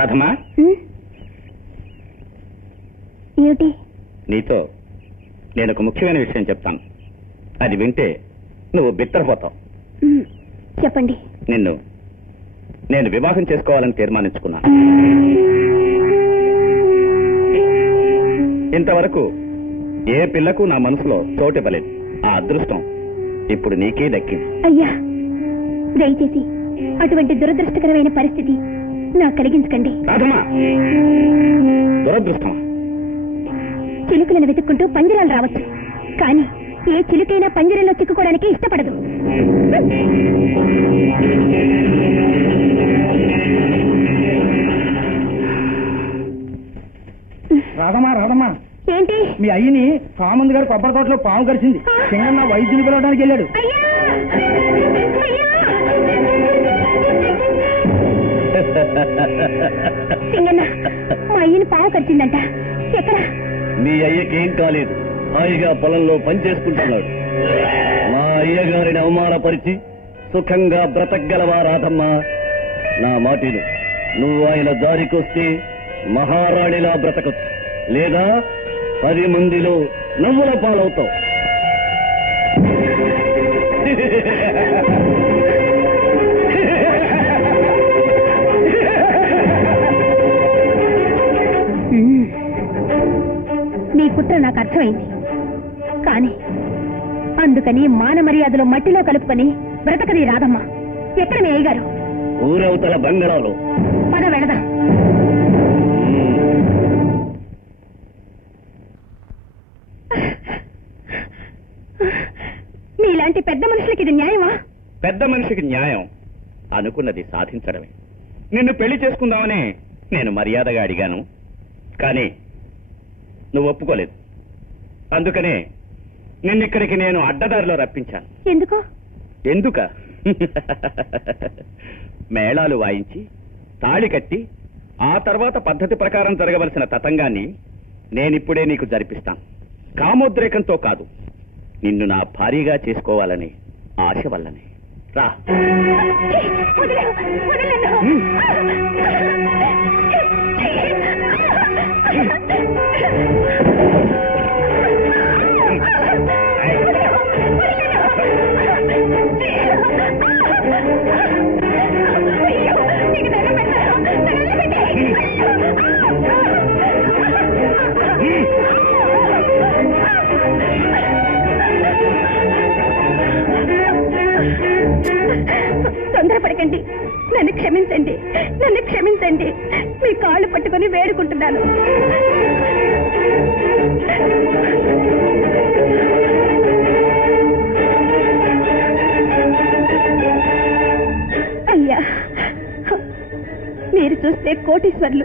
రాధమ్మా? ఏమిటి? నీతో నేను ఒక ముఖ్యమైన విషయం చెప్తాను. అది వింటే నువ్వు బిత్తరపోతావు. చెప్పండి. నిన్ను నేను వివాహం చేసుకోవాలని తీర్మానించుకున్నాను ఇంతవరకు ఏ పిల్లకు నా మనసులో చోటివ్వలేదు ఆ అదృష్టం ఇప్పుడు నీకే దక్కింది. అయ్యా దయచేసి అటువంటి దురదృష్టకరమైన పరిస్థితి నాకు కలిగించకండి. దురదృష్టమా. చిలుకలను వెతుక్కుంటూ పంజరాలు రావచ్చు. కానీ ఏ చిలుకైనా పంజరంలో చిక్కుకోవడానికి ఇష్టపడదు. రాదమ్మా రాదమ్మా ఏంటి? మీ అయ్యని కామంద్ గారు కొబ్బరి తోటలో పాము కలిసింది సింగన్న వైద్యుని పిలవడానికి వెళ్ళాడు. సింగన్న మా అయ్యని పావు కట్టిందంట. ఎక్కడ? మీ అయ్యకేం కాలేదు. హాయిగా పొలంలో పనిచేసుకుంటున్నాడు. మా అయ్యగారిని అవమానపరిచి సుఖంగా బ్రతకగలవా రాధమ్మా? నా మాటిను. నువ్వు ఆయన దారికొస్తే మహారాణిలా బ్రతకొచ్చు. లేదా పది మందిలో నవ్వుల పాలవుతావు. నీ కుట్ర నాకు అర్థమైంది. కానీ అందుకని మాన మర్యాదలు మట్టిలో కలుపుకొని బ్రతకది రాదమ్మా. ఎక్కడ మీ అయ్యగారు? ఊరవతల బంగళాలో పద వెళదాం. మీలాంటి పెద్ద మనుషులకి ఇది న్యాయమా? పెద్ద మనిషికి న్యాయం. అనుకున్నది సాధించడమే. నిన్ను పెళ్ళి చేసుకుందామని నేను మర్యాదగా అడిగాను. కానీ నువ్వు ఒప్పుకోలేదు. అందుకనే నిన్నిక్కడికి నేను అడ్డదారిలో రప్పించాను. ఎందుకు? ఎందుక? మేళాలు వాయించి తాళి కట్టి ఆ తర్వాత పద్ధతి ప్రకారం జరగవలసిన తతంగాన్ని నేనిప్పుడే నీకు జరిపిస్తాను. కామోద్రేకంతో కాదు నిన్ను నా భారీగా చేసుకోవాలని ఆశ వల్లనే. రా. తొందరపడకండి. నన్ను క్షమించండి. నన్ను క్షమించండి. మీ కాళ్ళు పట్టుకొని వేడుకుంటున్నాను. అయ్యా మీరు చూస్తే కోటీశ్వర్లు.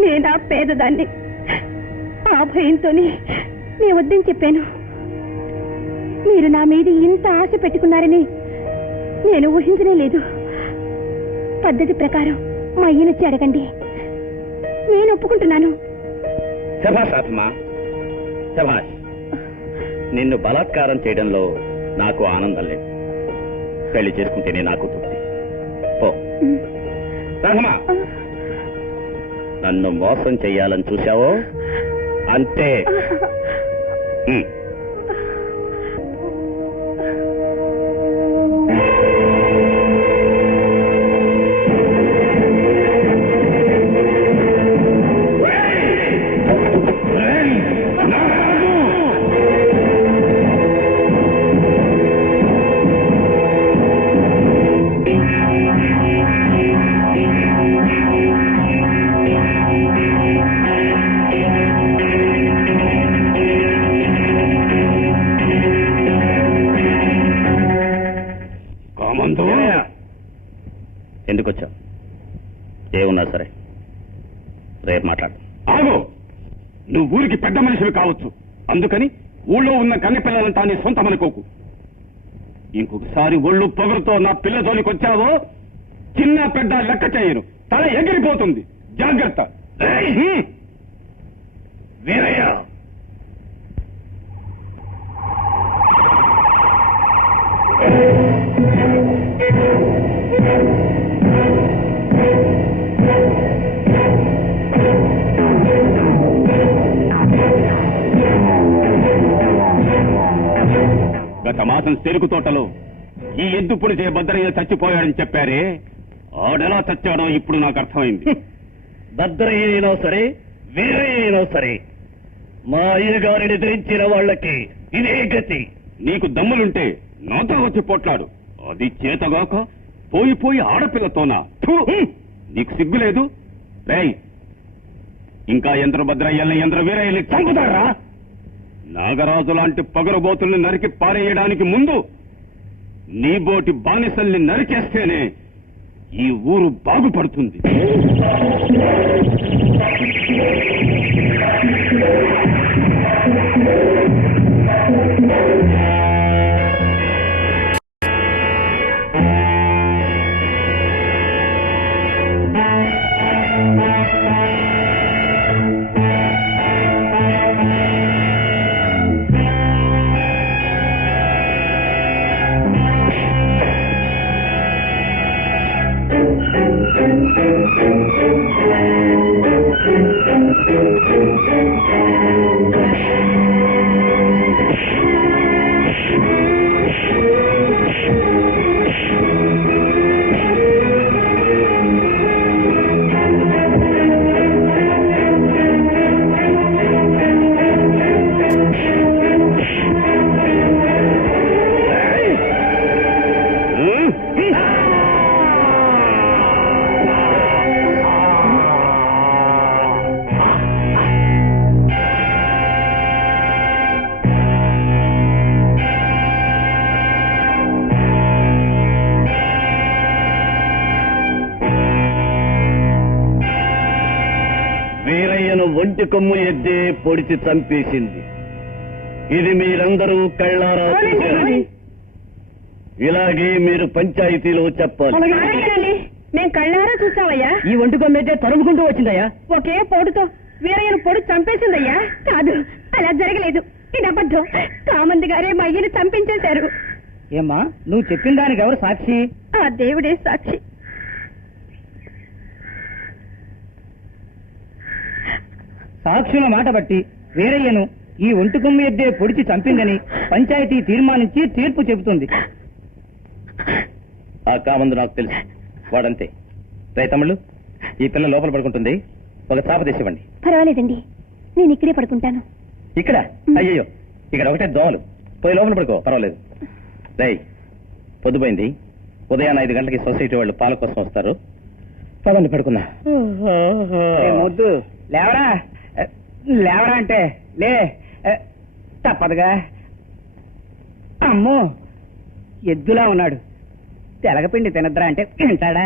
నేనా పేదదాన్ని. ఆ భయంతోనే నేను వద్దని చెప్పాను. మీరు నా మీద ఇంత ఆశ పెట్టుకున్నారని నేను ఊహించనే లేదు. పద్ధతి ప్రకారం మా అయ్యనొచ్చి అడగండి. నేను ఒప్పుకుంటున్నాను. శభాష్ ఆత్మా శభాష్ నిన్ను బలాత్కారం చేయడంలో నాకు ఆనందం లేదు. పెళ్ళి చేసుకుంటేనే నాకు తృప్తి. పో. నన్ను మోసం చెయ్యాలని చూశావో? అంతే మనిషివి కావచ్చు. అందుకని ఊళ్ళో ఉన్న కన్నె పిల్లలంతా నీ సొంతమనుకోకు. ఇంకొకసారి ఒళ్ళు పొగరుతో నా పిల్ల జోలికి వచ్చావో చిన్న పెద్ద లెక్క చేయను. తల ఎగిరిపోతుంది. జాగ్రత్త. ఏయ్! హ్మ్. వీరయ్య మాసం చెరుకు తోటలో ఈ ఎద్దు పుడిచే భద్రయ్య చచ్చిపోయాడని చెప్పారే. ఆడెలా చచ్చాడో ఇప్పుడు నాకు అర్థమైంది. భద్రయ్య అయినా సరే వేరే అయినా సరే మా అయ్యగారిని ధరించిన వాళ్ళకి ఇదే గతి. నీకు దమ్ములుంటే నాతో వచ్చి పోట్లాడు. అది చేతగాక పోయి పోయి ఆడపిల్లతోనా! నీకు సిగ్గులేదు? రేయ్ ఇంకా యంత్ర భద్రయ్యల్ని యంత్ర వీరయ్యల్ని చంపుతారా నాగరాజు లాంటి పగరబోతుల్ని నరికి పారేయడానికి ముందు నీ బోటి బానిసల్ని నరికేస్తేనే ఈ ఊరు బాగుపడుతుంది. వీరయ్యను ఒంటి కొమ్ము ఎద్దే పొడిచి చంపేసింది. ఇది మీరందరూ కళ్ళారా చూశారు. ఇలాగే మీరు పంచాయతీలో చెప్పాలి. మేము కళ్ళారా చూసామయ్యా ఈ ఒంటి కొమ్మైతే తరుముకుంటూ వచ్చిందయ్యా. ఒకే పొడుతో వీరయ్యను పొడి చంపేసిందయ్యా? కాదు అలా జరగలేదు. ఇది అబద్ధం. కామంది గారే మా అయ్యని చంపించేశారు. ఏమ్మా నువ్వు చెప్పిన దానికి ఎవరు సాక్షి? ఆ దేవుడే సాక్షి. సాక్షుల మాట బట్టి వీరయ్యను ఈ ఒంటి కొమ్ము ఎద్దే పొడిచి చంపిందని పంచాయతీ తీర్మానించి తీర్పు చెబుతుంది. ఆ కామందు నాకు తెలుసు. వాడంతే. రైతమ్ముళ్ళు ఈ పిల్ల లోపల పడుకుంటుంది. ఒక చాప తీసివ్వండి పర్వాలేదండి. నేను ఇక్కడే పడుకుంటాను. ఇక్కడ? అయ్యో ఇక్కడ ఒకటే దోమలు. పోయి లోపల పడుకో. పర్వాలేదు. రై పొద్దుపోయింది. ఉదయాన్న ఐదు గంటలకి సొసైటీ వాళ్ళు పాల కోసం వస్తారు. పదండి పడుకున్నా మొద్దు. లేవరా? లేవరా అంటే? లే తప్పదుగా. అమ్మో ఎద్దులా ఉన్నాడు. తెలగపిండి తినద్రా అంటే తింటాడా